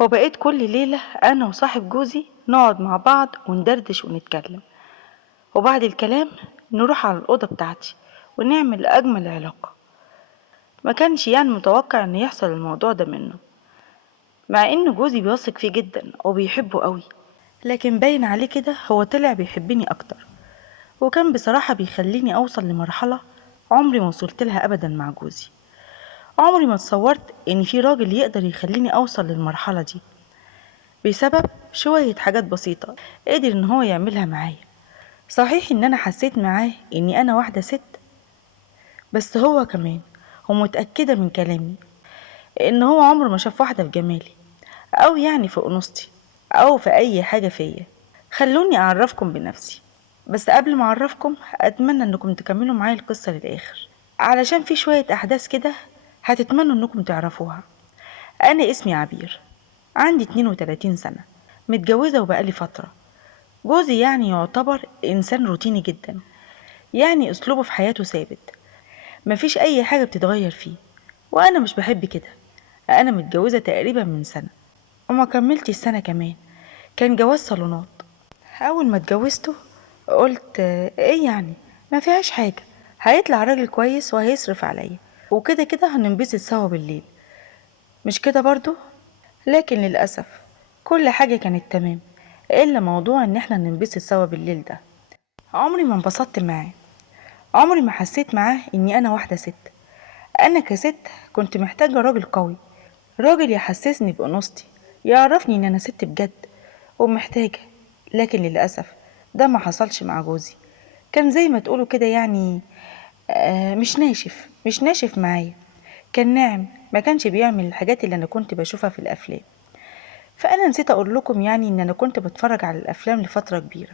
وبقيت كل ليلة أنا وصاحب جوزي نقعد مع بعض وندردش ونتكلم، وبعد الكلام نروح على الأوضة بتاعتي ونعمل أجمل علاقة. ما كانش متوقع إن يحصل الموضوع ده منه، مع إن جوزي بيثق فيه جدا وبيحبه قوي، لكن باين عليه كده هو طلع بيحبني أكتر. وكان بصراحة بيخليني أوصل لمرحلة عمري ما وصلت لها أبدا مع جوزي. عمري ما تصورت إن في راجل يقدر يخليني أوصل للمرحلة دي بسبب شوية حاجات بسيطة قدر إن هو يعملها معايا. صحيح إن أنا حسيت معاه إني أنا واحدة ست، بس هو كمان ومتأكدة من كلامي إن هو عمره ما شاف واحدة في جمالي أو في أنوثتي أو في أي حاجة فيا. خلوني أعرفكم بنفسي، بس قبل ما أعرفكم أتمنى إنكم تكملوا معايا القصة للآخر، علشان في شوية أحداث كده هتتمنوا إنكم تعرفوها. أنا اسمي عبير، عندي 32 سنة، متجوزة وبقالي فترة. جوزي يعتبر إنسان روتيني جدا، أسلوبه في حياته ثابت، مفيش أي حاجة بتتغير فيه، وأنا مش بحب كده. أنا متجوزة تقريبا من سنة وما كملتش السنة كمان، كان جواز صالونات. أول ما اتجوزته قلت إيه ما فيهاش حاجة، هيطلع راجل كويس وهيصرف عليا وكده كده هننبسط سوا بالليل، مش كده برضو؟ لكن للأسف كل حاجة كانت تمام إلا موضوع إن احنا ننبسط سوا بالليل ده. عمري ما انبسطت معاه، عمري ما حسيت معاه إني أنا واحدة ست. أنا كست كنت محتاجة راجل قوي، راجل يحسسني بأنوثتي، يعرفني إن أنا ست بجد ومحتاجة. لكن للأسف ده ما حصلش مع جوزي. كان زي ما تقولوا كده مش ناشف معايا، كان ناعم، ما كانش بيعمل الحاجات اللي أنا كنت بشوفها في الأفلام. فأنا نسيت أقول لكم إن أنا كنت بتفرج على الأفلام لفترة كبيرة،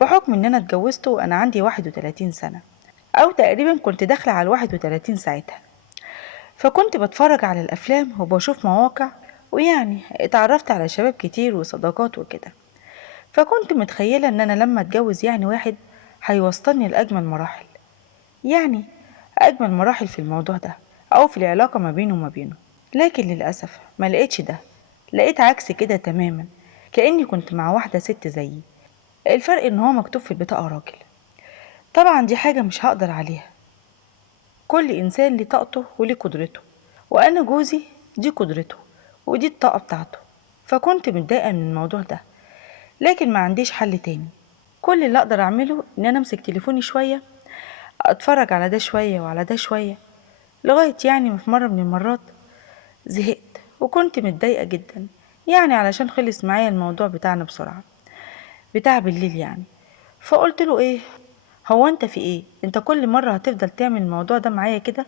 بحكم إن أنا اتجوزته وأنا عندي 31 سنة، أو تقريبا كنت داخلة على 31 ساعتها. فكنت بتفرج على الأفلام وبشوف مواقع، اتعرفت على شباب كتير وصداقات وكده. فكنت متخيلة إن أنا لما اتجوز واحد هيوصلني لأجمل مراحل، يعني أجمل مراحل في الموضوع ده أو في العلاقة ما بينه وما بينه. لكن للأسف ما لقيتش ده، لقيت عكس كده تماما، كأني كنت مع واحدة ست زيي. الفرق إن هو مكتوب في البطاقة راجل. طبعا دي حاجة مش هقدر عليها، كل إنسان ليه طاقته وليه قدرته، وأنا جوزي دي قدرته ودي الطاقة بتاعته. فكنت متضايقة من الموضوع ده، لكن ما عنديش حل تاني. كل اللي أقدر أعمله إن أنا أمسك تليفوني شوية، أتفرج على ده شوية وعلى ده شوية، لغاية في مرة من المرات زهقت وكنت متضايقة جدا، علشان خلص معايا الموضوع بتاعنا بسرعة، بتاع بالليل فقلت له ايه، هو انت في ايه؟ انت كل مرة هتفضل تعمل الموضوع ده معايا كده؟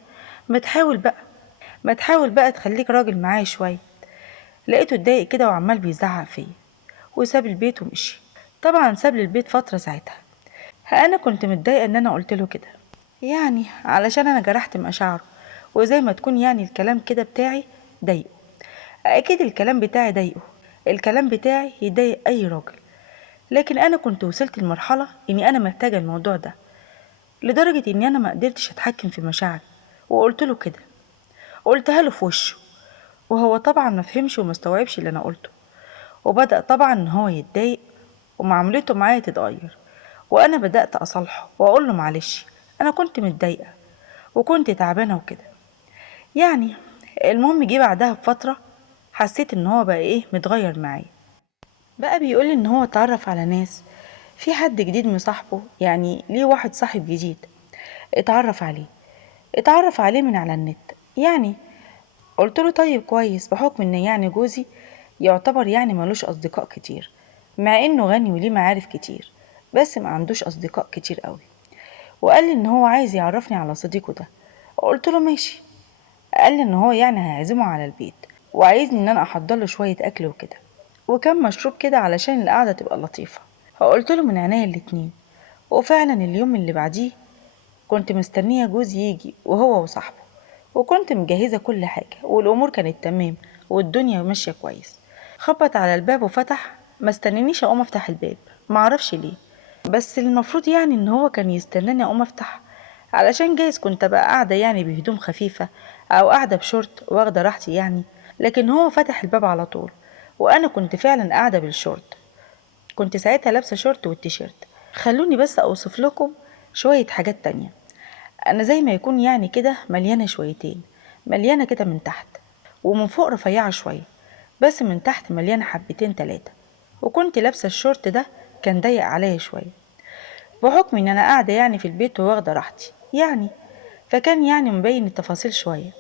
ما تحاول بقى، ما تحاول بقى تخليك راجل معايا شوية. لقيته اتضايق كده وعمال بيزعق فيا وساب البيت ومشي. طبعا ساب لي البيت فترة ساعتها. انا كنت متضايقة ان انا قلت له كده، علشان انا جرحت مشاعره، وزي ما تكون الكلام كده بتاعي ضايقه. اكيد الكلام بتاعي ضايقه، الكلام بتاعي يضايق اي راجل. لكن انا كنت وصلت لمرحلة اني انا محتاجة الموضوع ده، لدرجة اني انا ما قدرتش اتحكم في مشاعري وقلت له كده، قلتها له في وشه. وهو طبعا ما فهمش وما استوعبش اللي انا قلته، وبدأ طبعا ان هو يتضايق ومعاملته معايا تتغير. وانا بدأت اصالحه واقول له معلش، انا كنت متضايقة وكنت تعبانة وكده. يعني المهم جه بعدها بفترة حسيت ان هو بقى متغير معايا، بقى بيقولي ان هو اتعرف على ناس، في حد جديد مصاحبه، ليه واحد صاحب جديد اتعرف عليه، اتعرف عليه من على النت. قلت له طيب كويس، بحكم ان جوزي يعتبر ملوش اصدقاء كتير، مع انه غني وليه معارف كتير، بس ما عندوش اصدقاء كتير قوي. وقال لي ان هو عايز يعرفني على صديقه ده. قلت له ماشي. قال لي ان هو هيعزمه على البيت وعايزني ان انا احضر له شويه اكل وكده، وكان مشروب كده علشان القعده تبقى لطيفه. فقلت له من عينيا الاتنين. وفعلا اليوم اللي بعديه كنت مستنيه جوزي يجي وهو وصاحبه، وكنت مجهزه كل حاجه والامور كانت تمام والدنيا ماشيه كويس. خبط على الباب وفتح، ما استنانيش اقوم افتح الباب، معرفش ليه، بس المفروض ان هو كان يستناني اقوم افتح، علشان جايز كنت ابقى قاعده بهدوم خفيفه او قاعده بشورت واخده راحتي لكن هو فتح الباب على طول وانا كنت فعلا قاعدة بالشورت. كنت ساعتها لابسة شورت والتيشيرت. خلوني بس اوصف لكم شوية حاجات تانية. انا زي ما يكون يعني كده مليانة شويتين، مليانة كده من تحت، ومن فوق رفيعة شوية، بس من تحت مليانة حبتين تلاتة. وكنت لابسة الشورت ده كان ضيق عليا شوية، بحكم ان انا قاعدة يعني في البيت وواخدة راحتي يعني، فكان يعني مبين التفاصيل شوية.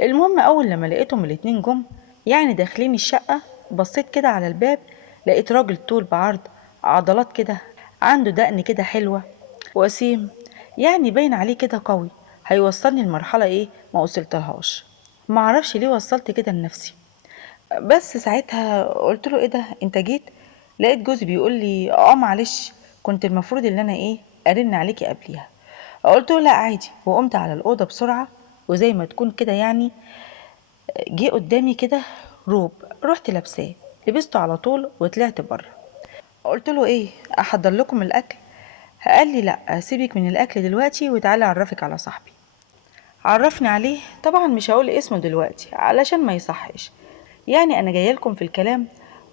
المهم اول لما لقيتهم الاتنين جم يعني داخلين الشقة، بصيت كده على الباب، لقيت راجل طول بعرض، عضلات كده، عنده دقن كده حلوة، وسيم، يعني باين عليه كده قوي، هيوصلني لمرحلة ايه ما وصلتلهاش. معرفش ليه وصلت كده لنفسي. بس ساعتها قلت له ايه ده انت جيت؟ لقيت جوزي بيقول لي معلش، كنت المفروض ان انا ايه ارن عليكي قبليها. قلت له لا عادي، وقمت على الاوضه بسرعه، وزي ما تكون كده يعني جه قدامي كده روب، رحت لابساه، لبسته على طول وطلعت بره. قلت له ايه احضر لكم الاكل؟ قال لي لا سيبك من الاكل دلوقتي وتعالى اعرفك على صاحبي. عرفني عليه. طبعا مش هقول اسمه دلوقتي علشان ما يصحش، يعني انا جايه لكم في الكلام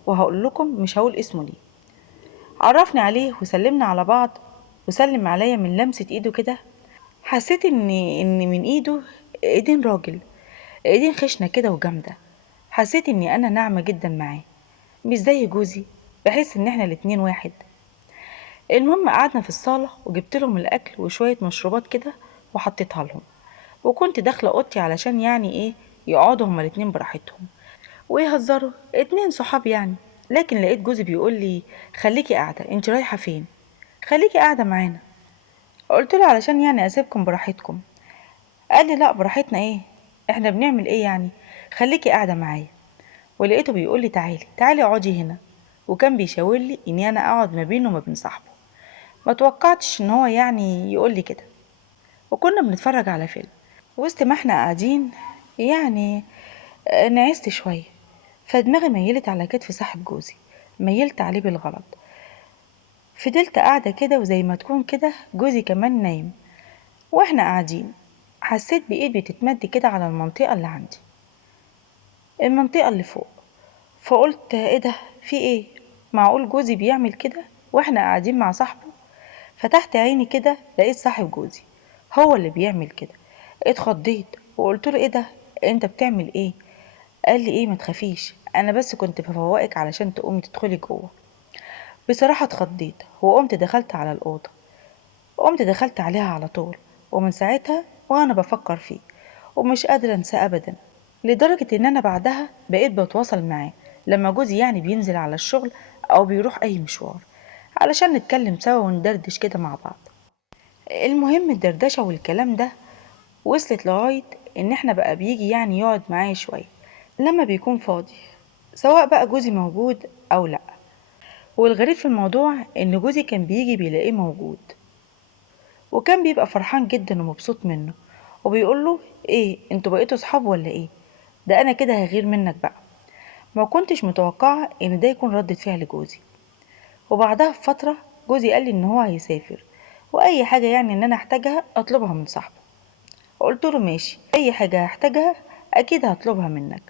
وهقول لكم مش هقول اسمه ليه. عرفني عليه وسلمنا على بعض، وسلم عليا من لمسة ايده كده. حسيت ان من ايده ايدين راجل، ايدين خشنة كده وجامدة. حسيت اني انا ناعمة جدا معاه، مش زي جوزي، بحس ان احنا الاتنين واحد. المهم قعدنا في الصالة وجبت لهم الاكل وشوية مشروبات كده وحطيتها لهم، وكنت داخلة اوضتي علشان يعني ايه يقعدوا هما الاتنين براحتهم ويهزروا، اتنين صحاب يعني. لكن لقيت جوزي بيقول لي خليكي قاعدة، انت رايحة فين؟ خليكي قاعدة معانا. قلت له علشان يعني اسيبكم براحتكم. قال لي لا براحتنا ايه، احنا بنعمل ايه يعني، خليكي قاعدة معايا. ولقيته بيقول لي تعالي تعالي اقعدي هنا، وكان بيشاور لي اني انا اقعد ما بينه وما بين صاحبه. ما توقعتش ان هو يعني يقول لي كده. وكنا بنتفرج على فيلم، وسط ما احنا قاعدين يعني نعست شوية، فدماغي ميلت على كتف صاحب جوزي، ميلت عليه بالغلط. فضلت قاعدة كده وزي ما تكون كده جوزي كمان نايم، واحنا قاعدين حسيت بإيد بتتمد كده على المنطقة اللي عندي، المنطقة اللي فوق. فقلت ايه ده، في ايه؟ معقول جوزي بيعمل كده واحنا قاعدين مع صاحبه؟ فتحت عيني كده لقيت صاحب جوزي هو اللي بيعمل كده. اتخضيت وقلت له ايه ده، انت بتعمل ايه؟ قال لي ايه ما تخافيش، انا بس كنت بفوقك علشان تقومي تدخلي جوه. بصراحة اتخضيت وقمت دخلت على الأوضة، قمت دخلت عليها على طول. ومن ساعتها وانا بفكر فيه ومش قادرة انساه ابدا، لدرجة ان انا بعدها بقيت بتواصل معاه لما جوزي يعني بينزل على الشغل او بيروح اي مشوار، علشان نتكلم سوا وندردش كده مع بعض. المهم الدردشة والكلام ده وصلت لغاية ان احنا بقى بيجي يعني يقعد معايا شوية لما بيكون فاضي، سواء بقى جوزي موجود او لا. والغريب في الموضوع ان جوزي كان بيجي بيلاقيه موجود، وكان بيبقى فرحان جدا ومبسوط منه، وبيقول له ايه انتوا بقيتوا صحاب ولا ايه؟ ده انا كده هغير منك بقى. ما كنتش متوقعة ان ده يكون ردة فعل جوزي. وبعدها بفترة جوزي قال لي ان هو هيسافر، واي حاجة يعني ان انا احتاجها اطلبها من صاحبه. قلت له ماشي، اي حاجة هحتاجها اكيد هطلبها منك.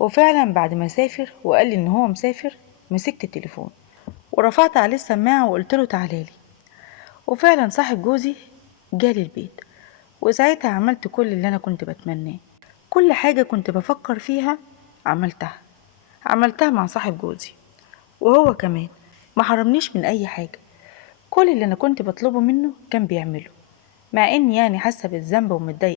وفعلا بعد ما سافر وقال لي ان هو مسافر، مسكت التليفون ورفعت عليه السماعة وقلت له تعالالي. وفعلا صاحب جوزي جالي البيت، وساعتها عملت كل اللي انا كنت بتمناه. كل حاجة كنت بفكر فيها عملتها، عملتها مع صاحب جوزي. وهو كمان ما حرمنيش من اي حاجة، كل اللي انا كنت بطلبه منه كان بيعمله، مع اني يعني حاسة بالذنب ومتضايقة.